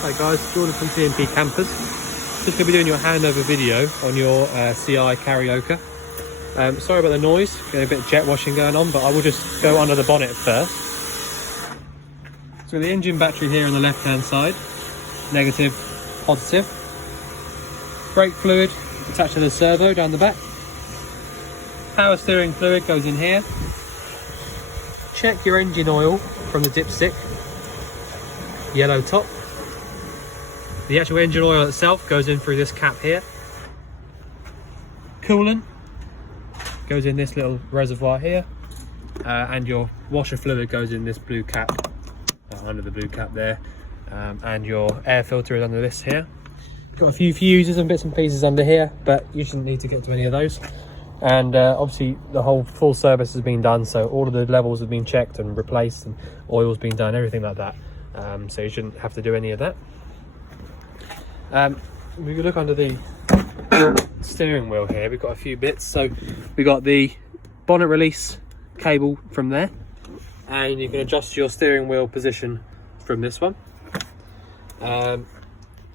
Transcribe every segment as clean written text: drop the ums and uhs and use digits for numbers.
Hi guys, Jordan from T&P Campers. Just going to be doing your handover video on your CI Carioca. Sorry about the noise, getting a bit of jet washing going on, but I will just go under the bonnet first. So the engine battery here on the left hand side, negative, positive. Brake fluid attached to the servo down the back. Power steering fluid goes in here. Check your engine oil from the dipstick, yellow top. The actual engine oil itself goes in through this cap here. Coolant goes in this little reservoir here, and your washer fluid goes in this blue cap, under the blue cap there, and your air filter is under this here. Got a few fuses and bits and pieces under here, but you shouldn't need to get to any of those. And obviously the whole full service has been done, so all of the levels have been checked and replaced, and oil's been done, everything like that. So you shouldn't have to do any of that. We can look under the steering wheel here. We've got a few bits. So we've got the bonnet release cable from there, and you can adjust your steering wheel position from this one.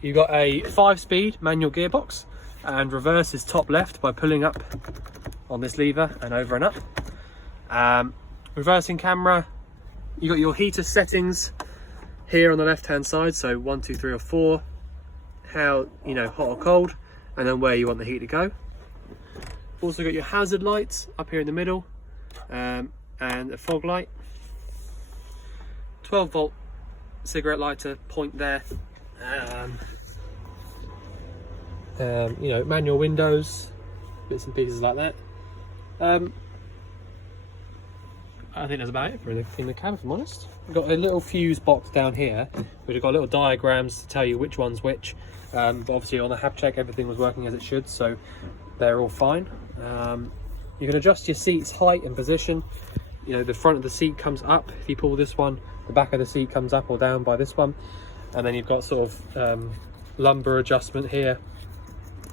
You've got a 5-speed manual gearbox, and reverse is top left by pulling up on this lever and over and up. Reversing camera, you got your heater settings here on the left hand side, so 1, 2, 3 or 4, how, you know, hot or cold, and then where you want the heat to go. Also got your hazard lights up here in the middle, and a fog light. 12-volt cigarette lighter point there. You know, manual windows, bits and pieces like that. I think that's about it for in the cab, if I'm honest. We've got a little fuse box down here, which have got little diagrams to tell you which one's which. But obviously on the hab check everything was working as it should, so they're all fine. You can adjust your seat's height and position. You know, the front of the seat comes up if you pull this one, the back of the seat comes up or down by this one, and then you've got sort of lumbar adjustment here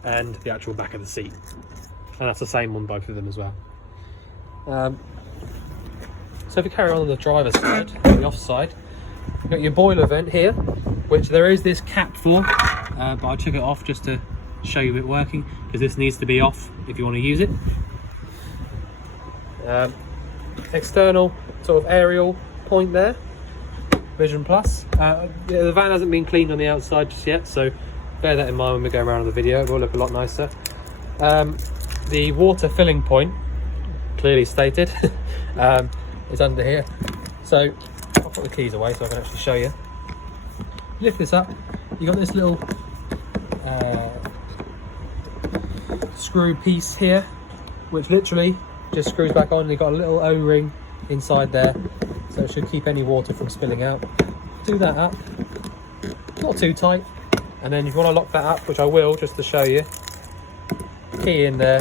and the actual back of the seat, and that's the same on both of them as well. So if you carry on the driver's side, the off side, you've got your boiler vent here, which there is this cap for, but I took it off just to show you it working, because this needs to be off if you want to use it. External sort of aerial point there, Vision Plus. The van hasn't been cleaned on the outside just yet, so bear that in mind when we go around the video. It will look a lot nicer. The water filling point, clearly stated, is under here. So I'll put the keys away so I can actually show you. Lift this up, you got this little screw piece here, which literally just screws back on. You've got a little O-ring inside there, so it should keep any water from spilling out. Do that up, not too tight, and then if you want to lock that up, which I will just to show you, key in there,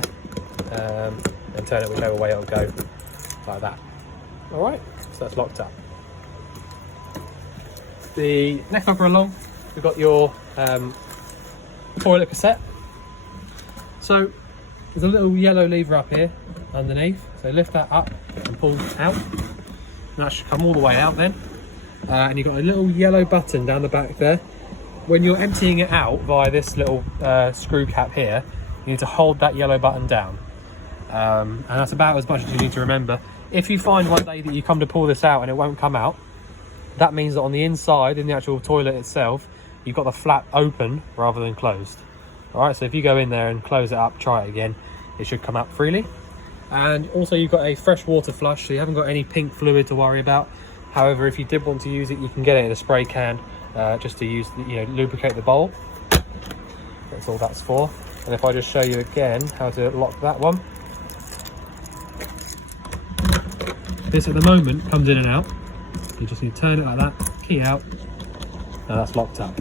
and turn it whichever way it'll go, like that. All right, so that's locked up. The next upper along, we've got your toilet cassette. So there's a little yellow lever up here underneath, so lift that up and pull out, and that should come all the way out then. And you've got a little yellow button down the back there. When you're emptying it out via this little screw cap here, you need to hold that yellow button down, and that's about as much as you need to remember. If you find one day that you come to pull this out and it won't come out, that means that on the inside, in the actual toilet itself, you've got the flap open rather than closed. All right, so if you go in there and close it up, try it again, it should come out freely. And also you've got a fresh water flush, so you haven't got any pink fluid to worry about. However, if you did want to use it, you can get it in a spray can, just to use, you know, lubricate the bowl. That's all that's for. And if I just show you again how to lock that one. This at the moment comes in and out. You just need to turn it like that, key out, and that's locked up.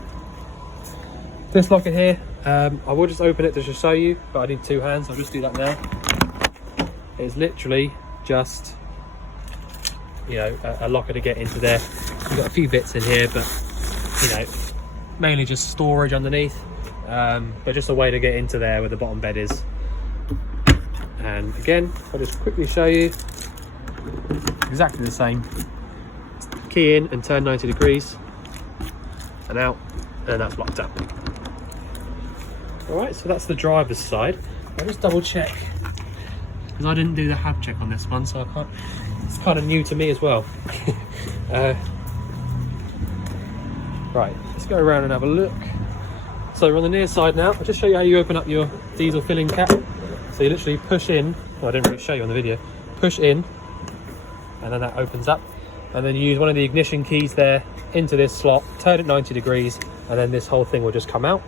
This locket here, I will just open it to just show you, but I need 2 hands, so I'll just do that now. It's literally just, you know, a locker to get into there. You've got a few bits in here, but, you know, mainly just storage underneath, but just a way to get into there where the bottom bed is. And again, I'll just quickly show you, exactly the same. Key in and turn 90 degrees, and out, and that's locked up. All right, so that's the driver's side. I'll just double check, because I didn't do the hab check on this one, so I can't, it's kind of new to me as well. Right, let's go around and have a look. So we're on the near side now. I'll just show you how you open up your diesel filling cap. So you literally push in, well, I didn't really show you on the video, push in, and then that opens up. And then you use one of the ignition keys there into this slot, turn it 90 degrees, and then this whole thing will just come out.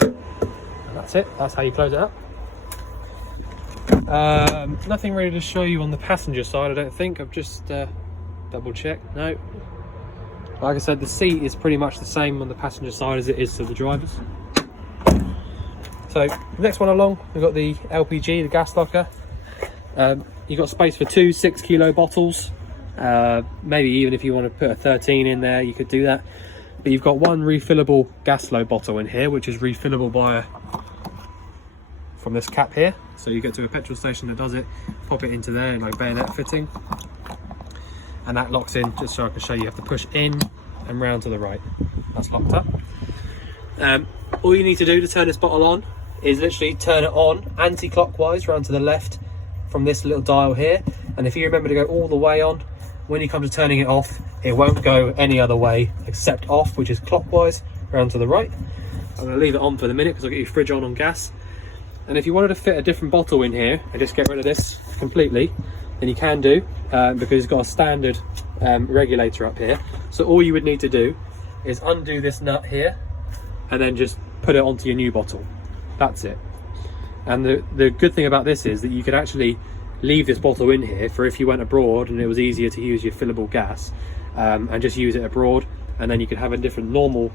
And that's it, that's how you close it up. Nothing really to show you on the passenger side, I don't think. I've just double checked, no. Like I said, the seat is pretty much the same on the passenger side as it is to the driver's. So next one along, we've got the LPG, the gas locker. You've got space for 2 6-kilo bottles. Maybe even if you want to put a 13 in there, you could do that. But you've got one refillable gas flow bottle in here, which is refillable from this cap here. So you get to a petrol station that does it, pop it into there, like bayonet fitting. And that locks in, just so I can show you, you have to push in and round to the right. That's locked up. All you need to do to turn this bottle on is literally turn it on anti-clockwise round to the left from this little dial here. And if you remember to go all the way on, when you come to turning it off, it won't go any other way except off, which is clockwise round to the right. I'm going to leave it on for the minute because I'll get your fridge on gas. And if you wanted to fit a different bottle in here and just get rid of this completely, then you can do, because it's got a standard regulator up here. So all you would need to do is undo this nut here and then just put it onto your new bottle. That's it. And the good thing about this is that you could actually leave this bottle in here for if you went abroad and it was easier to use your fillable gas, and just use it abroad, and then you could have a different normal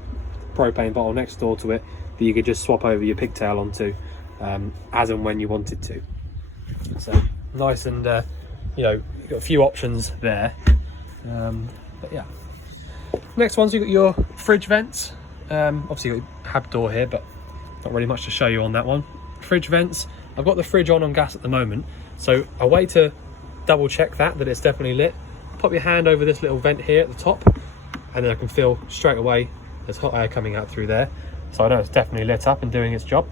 propane bottle next door to it that you could just swap over your pigtail onto as and when you wanted to. So nice, and you know, you've got a few options there. But yeah, next one's you've got your fridge vents. Obviously you've got your hab door here, but not really much to show you on that one. Fridge vents, I've got the fridge on gas at the moment, so a way to double check that it's definitely lit, pop your hand over this little vent here at the top, and then I can feel straight away there's hot air coming out through there, so I know it's definitely lit up and doing its job.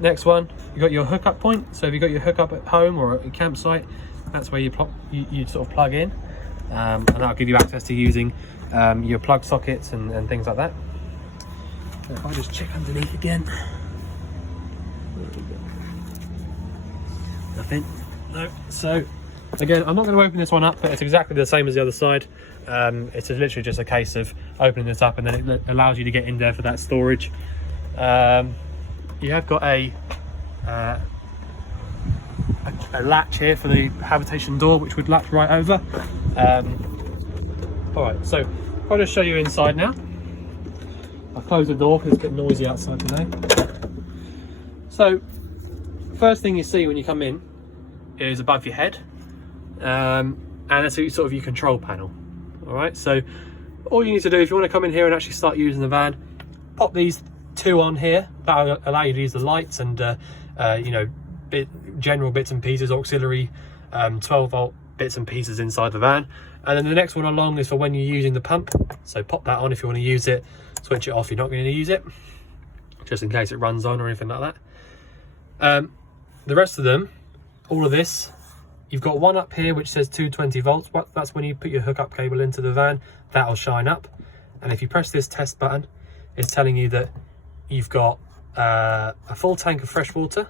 Next one, you've got your hookup point. So if you've got your hookup at home or at a campsite, that's where you sort of plug in, and that'll give you access to using your plug sockets and things like that. So if I just check underneath again, nothing, no. So again, I'm not going to open this one up, but it's exactly the same as the other side. It's literally just a case of opening this up, and then it allows you to get in there for that storage. You have got a latch here for the habitation door, which would latch right over. All right, so I'll just show you inside now. I'll close the door because it's a bit noisy outside today. So first thing you see when you come in is above your head, and that's sort of your control panel. All right, so all you need to do if you want to come in here and actually start using the van, pop these two on here. That'll allow you to use the lights and you know, general bits and pieces, auxiliary 12-volt bits and pieces inside the van. And then the next one along is for when you're using the pump, so pop that on if you want to use it. Switch it off, you're not going to use it, just in case it runs on or anything like that. The rest of them, all of this, you've got one up here which says 220 volts. That's when you put your hookup cable into the van, that'll shine up. And if you press this test button, it's telling you that you've got a full tank of fresh water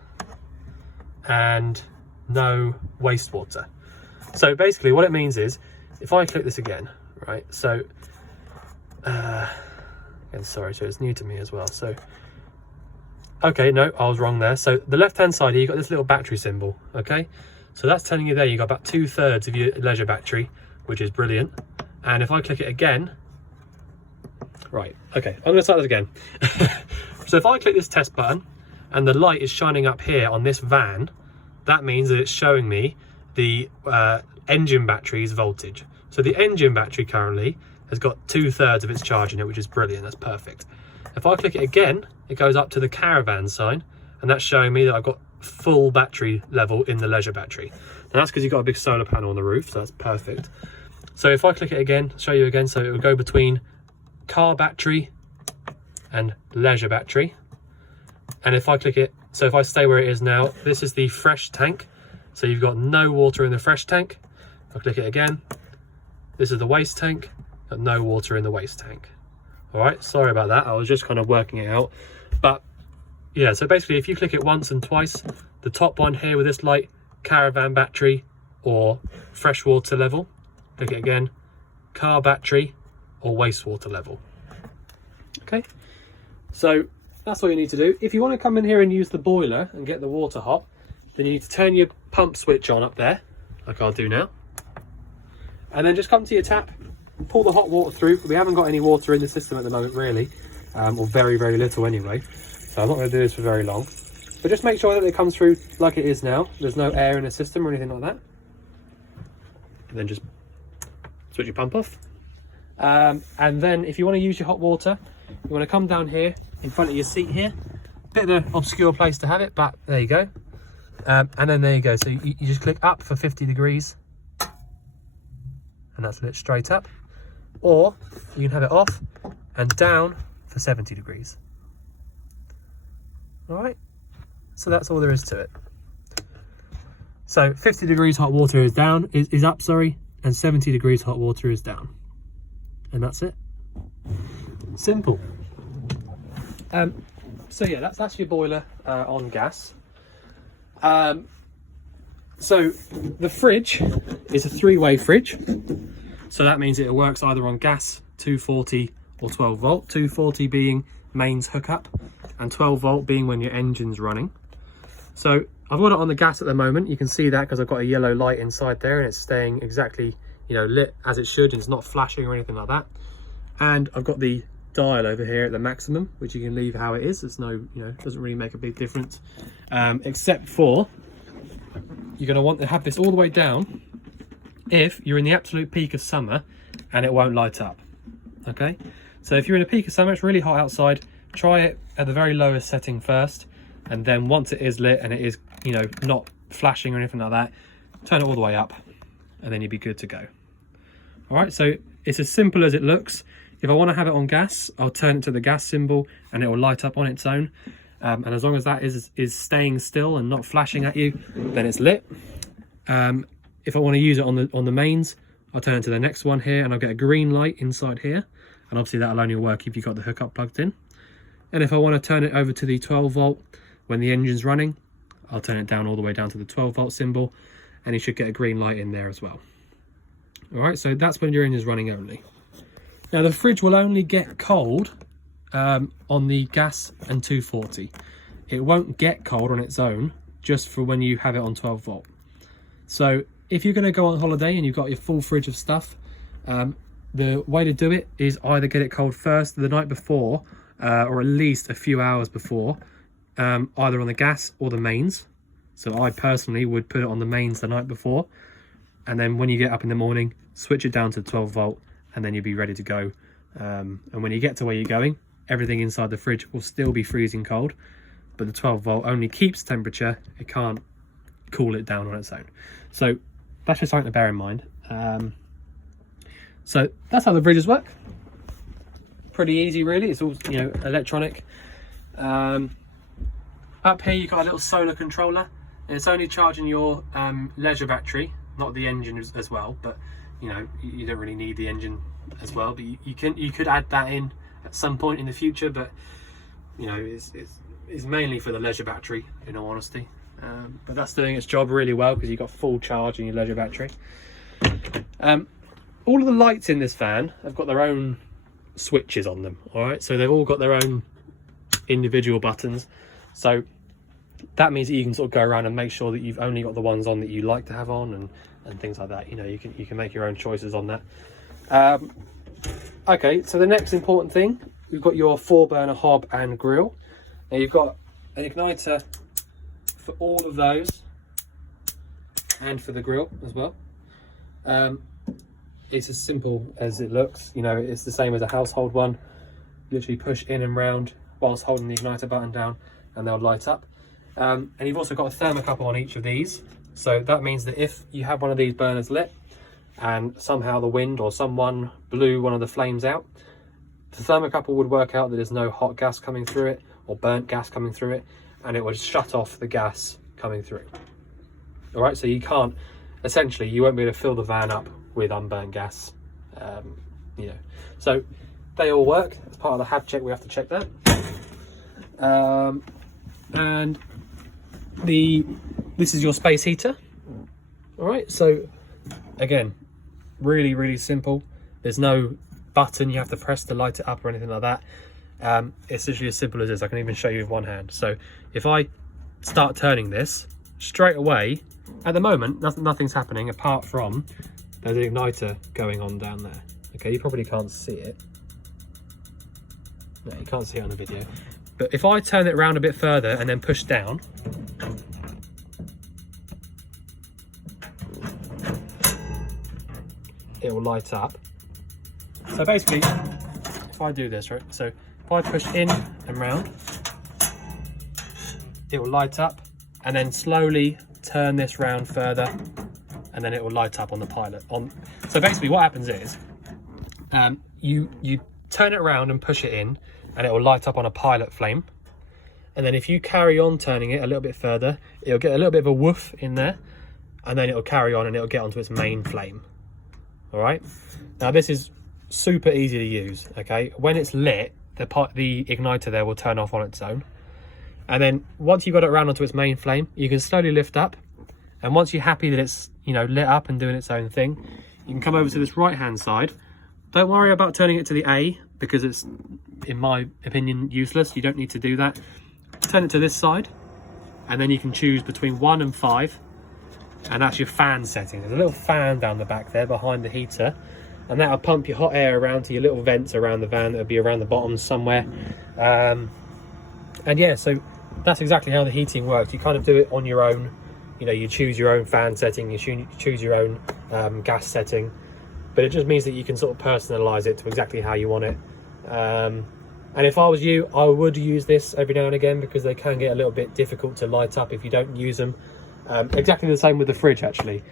and no wastewater. So basically what it means is, if I click this again, right, so again, sorry, so it's new to me as well. So okay, no, I was wrong there. So the left hand side here, you've got this little battery symbol. Okay, so that's telling you there you've got about 2/3 of your leisure battery, which is brilliant. And if I click it again, right, okay, I'm gonna start this again. So if I click this test button and the light is shining up here on this van, that means that it's showing me the engine battery's voltage. So the engine battery currently has got 2/3 of its charge in it, which is brilliant, that's perfect. If I click it again, it goes up to the caravan sign, and that's showing me that I've got full battery level in the leisure battery. Now that's because you've got a big solar panel on the roof, so that's perfect. So if I click it again, show you again, so it will go between car battery and leisure battery. And if I click it, so if I stay where it is now, this is the fresh tank. So you've got no water in the fresh tank. If I click it again, this is the waste tank, got no water in the waste tank. All right, sorry about that. I was just kind of working it out. But yeah, so basically if you click it once and twice, the top one here with this light, caravan battery or freshwater level. Click it again, car battery or wastewater level. Okay, so that's all you need to do. If you want to come in here and use the boiler and get the water hot, then you need to turn your pump switch on up there, like I'll do now. And then just come to your tap, pull the hot water through. We haven't got any water in the system at the moment really, or very, very little anyway. So I'm not going to do this for very long. But just make sure that it comes through like it is now. There's no air in the system or anything like that. And then just switch your pump off. And then if you want to use your hot water, you want to come down here in front of your seat here. Bit of an obscure place to have it, but there you go. And then there you go. So you just click up for 50 degrees. And that's lit straight up. Or you can have it off and down for 70 degrees. All right. So that's all there is to it. So 50 degrees hot water is down, is up, sorry, and 70 degrees hot water is down. And that's it. Simple. So yeah, that's your boiler on gas. So the fridge is a 3-way fridge. So that means it works either on gas, 240 or 12 volt, 240 being mains hookup and 12 volt being when your engine's running. So I've got it on the gas at the moment. You can see that because I've got a yellow light inside there and it's staying exactly, you know, lit as it should, and it's not flashing or anything like that. And I've got the dial over here at the maximum, which you can leave how it is. There's no, you know, doesn't really make a big difference, except for you're going to want to have this all the way down if you're in the absolute peak of summer and it won't light up. Okay, so if you're in a peak of summer, it's really hot outside, try it at the very lowest setting first, and then once it is lit and it is, you know, not flashing or anything like that, turn it all the way up and then you'll be good to go. All right, so it's as simple as it looks. If I want to have it on gas, I'll turn it to the gas symbol and it will light up on its own. And as long as that is staying still and not flashing at you, then it's lit. If I want to use it on the mains, I'll turn it to the next one here and I'll get a green light inside here. And obviously that'll only work if you've got the hookup plugged in. And if I want to turn it over to the 12 volt when the engine's running, I'll turn it down all the way down to the 12 volt symbol and you should get a green light in there as well. All right, so that's when your engine's running only. Now the fridge will only get cold on the gas and 240. It won't get cold on its own, just for when you have it on 12 volt. So if you're going to go on holiday and you've got your full fridge of stuff, the way to do it is either get it cold first the night before, or at least a few hours before, either on the gas or the mains. So I personally would put it on the mains the night before, and then when you get up in the morning, switch it down to 12 volt, and then you'll be ready to go. And when you get to where you're going, everything inside the fridge will still be freezing cold, but the 12 volt only keeps temperature. It can't cool it down on its own. So that's just something to bear in mind. So that's how the fridges work. Pretty easy really. It's all, you know, electronic. Up here you've got a little solar controller, and it's only charging your leisure battery, not the engine as well, but you know, you don't really need the engine as well, but you could add that in at some point in the future, but you know, it's mainly for the leisure battery, in all honesty. But that's doing its job really well because you've got full charge in your leisure battery. All of the lights in this van have got their own switches on them, all right, so they've all got their own individual buttons, so that means that you can sort of go around and make sure that you've only got the ones on that you like to have on, and things like that. You know, you can make your own choices on that. Okay, so the next important thing, we've got your 4-burner hob and grill. Now you've got an igniter for all of those and for the grill as well. It's as simple as it looks. You know, it's the same as a household one. Literally push in and round whilst holding the igniter button down and they'll light up. And you've also got a thermocouple on each of these. So that means that if you have one of these burners lit and somehow the wind or someone blew one of the flames out, the thermocouple would work out that there's no hot gas coming through it or burnt gas coming through it, and it would shut off the gas coming through. All right, so you can't, essentially, you won't be able to fill the van up with unburnt gas, you know. So they all work. As part of the HAB check, we have to check that. And this is your space heater. All right, so again, really, really simple. There's no button you have to press to light it up or anything like that. It's literally as simple as this. I can even show you with one hand. So if I start turning this straight away, at the moment nothing's happening apart from there's an igniter going on down there. Okay, you probably can't see it. No, you can't see it on the video. But if I turn it around a bit further and then push down, it will light up. So basically, if I do this, right, so if I push in and round, it will light up, and then slowly turn this round further, and then it will light up on the pilot. So basically what happens is, you turn it around and push it in, and it will light up on a pilot flame. And then if you carry on turning it a little bit further, it'll get a little bit of a woof in there, and then it'll carry on and it'll get onto its main flame. All right, now this is super easy to use. Okay, when it's lit, the igniter there will turn off on its own, and then once you've got it around onto its main flame, you can slowly lift up, and once you're happy that it's, you know, lit up and doing its own thing, you can come over to this right hand side. Don't worry about turning it to the A, because it's, in my opinion, useless. You don't need to do that. Turn it to this side, and then you can choose between 1 and 5, and that's your fan setting. There's a little fan down the back there behind the heater, and that'll pump your hot air around to your little vents around the van. That'll be around the bottom somewhere. And yeah, so that's exactly how the heating works. You kind of do it on your own. You know, you choose your own fan setting, you choose your own gas setting, but it just means that you can sort of personalize it to exactly how you want it. And if I was you, I would use this every now and again, because they can get a little bit difficult to light up if you don't use them. Exactly the same with the fridge, actually.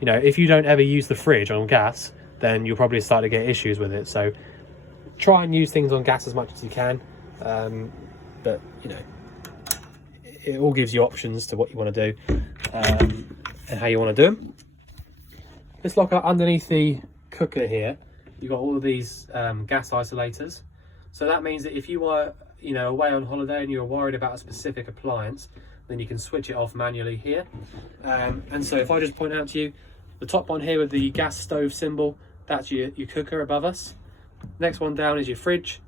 You know, if you don't ever use the fridge on gas, then you'll probably start to get issues with it. So try and use things on gas as much as you can. But, you know, it all gives you options to what you want to do and how you want to do them. Let's look up underneath the cooker here. You've got all of these gas isolators. So that means that if you were, you know, away on holiday and you're worried about a specific appliance, then you can switch it off manually here. And so if I just point out to you, the top one here with the gas stove symbol, that's your cooker above us. Next one down is your fridge,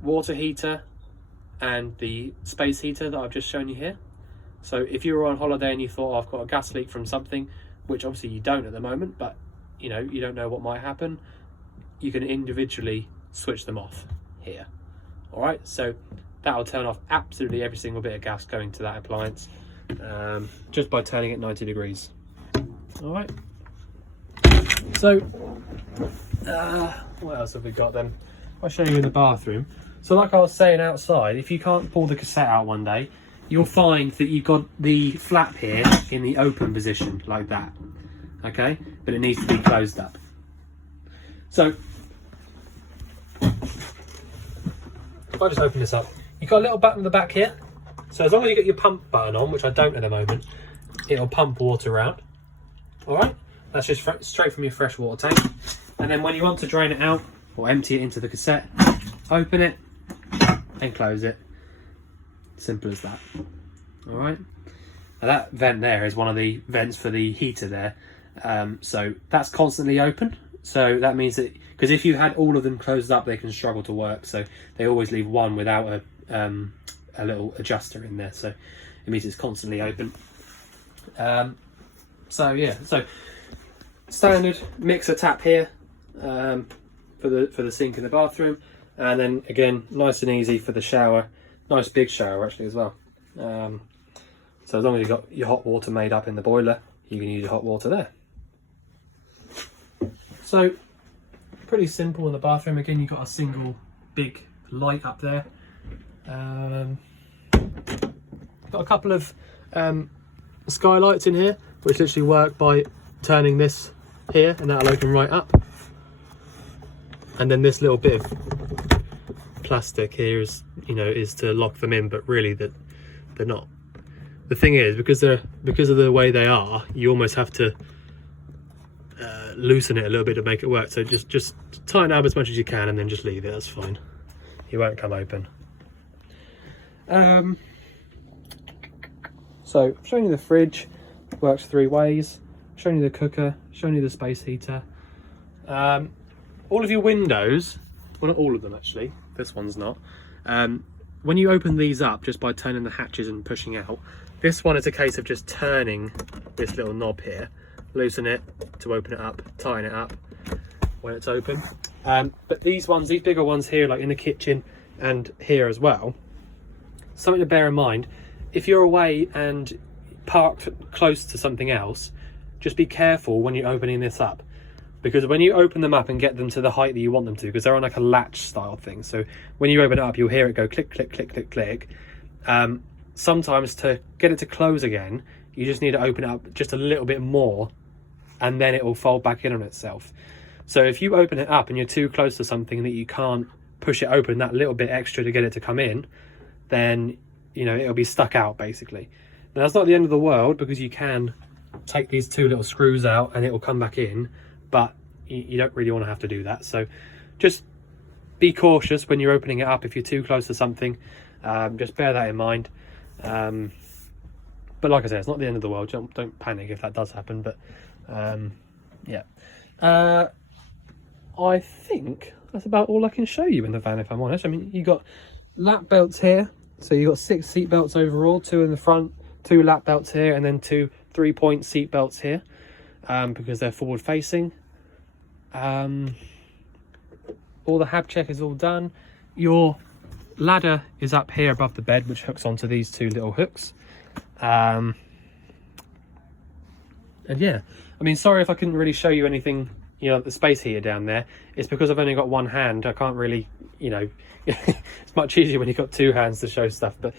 water heater, and the space heater that I've just shown you here. So if you were on holiday and you thought, oh, I've got a gas leak from something, which obviously you don't at the moment, but you know, you don't know what might happen, you can individually switch them off here. All right, so that'll turn off absolutely every single bit of gas going to that appliance, just by turning it 90 degrees. All right, so what else have we got then? I'll show you in the bathroom. So like I was saying outside, if you can't pull the cassette out one day, you'll find that you've got the flap here in the open position like that, okay, but it needs to be closed up. So if I just open this up, you've got a little button in the back here. So as long as you get your pump button on, which I don't at the moment, it'll pump water out. All right, that's just straight from your fresh water tank. And then when you want to drain it out or empty it into the cassette, open it and close it. Simple as that. All right. Now that vent there is one of the vents for the heater there. So that's constantly open. So that means that, because if you had all of them closed up, they can struggle to work. So they always leave one without a little adjuster in there. So it means it's constantly open. So yeah, so standard mixer tap here for the sink in the bathroom, and then again nice and easy for the shower. Nice big shower actually as well. So as long as you've got your hot water made up in the boiler, you can use your hot water there. So pretty simple in the bathroom. Again, you've got a single big light up there. Got a couple of skylights in here, which literally work by turning this here, and that'll open right up. and then this little bit of plastic here is, you know, is to lock them in, but really that they're not. The thing is, because of the way they are, you almost have to loosen it a little bit to make it work. So just tighten it up as much as you can and then just leave it. That's fine. It won't come open. So I've shown you the fridge, works 3 ways. Shown you the cooker, shown you the space heater. All of your windows, well, not all of them actually, this one's not. When you open these up just by turning the hatches and pushing out, this one is a case of just turning this little knob here, loosen it to open it up, tighten it up when it's open. But these bigger ones here, like in the kitchen and here as well, something to bear in mind, if you're away and parked close to something else, just be careful when you're opening this up, because when you open them up and get them to the height that you want them to, because they're on like a latch style thing, so when you open it up you'll hear it go click click click click click. Sometimes to get it to close again, you just need to open it up just a little bit more and then it will fold back in on itself. So if you open it up and you're too close to something that you can't push it open that little bit extra to get it to come in, then, you know, it'll be stuck out basically. Now that's not the end of the world, because you can take these 2 little screws out and it will come back in, but you don't really want to have to do that. So just be cautious when you're opening it up. If you're too close to something, just bear that in mind. But like I said, it's not the end of the world. Don't panic if that does happen. But yeah, I think that's about all I can show you in the van, if I'm honest. I mean, you got lap belts here, so you got 6 seat belts overall, 2 in the front, 2 lap belts here, and then 2 3-point seat belts here, because they're forward facing. All the hab check is all done. Your ladder is up here above the bed, which hooks onto these 2 little hooks. And yeah, I mean, sorry if I couldn't really show you anything, you know, the space heater down there. It's because I've only got 1 hand. I can't really, you know, it's much easier when you've got 2 hands to show stuff. But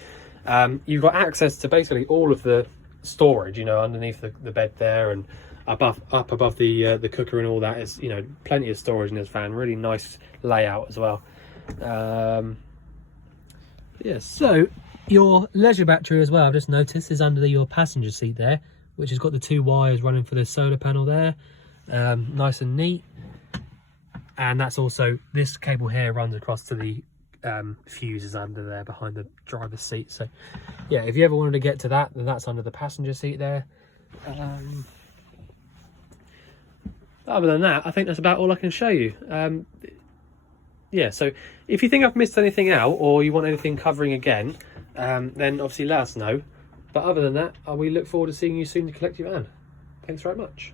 you've got access to basically all of the storage, you know, underneath the bed there, and up above the cooker and all that is, you know, plenty of storage in this van. Really nice layout as well. Yeah, so your leisure battery as well, I've just noticed, is under your passenger seat there, which has got the 2 wires running for the solar panel there. Nice and neat. And that's also, this cable here runs across to the fuses under there behind the driver's seat. So yeah, if you ever wanted to get to that, then that's under the passenger seat there. Other than that, I think that's about all I can show you. Yeah, so if you think I've missed anything out, or you want anything covering again, then obviously let us know. But other than that, we look forward to seeing you soon to collect your van. Thanks very much.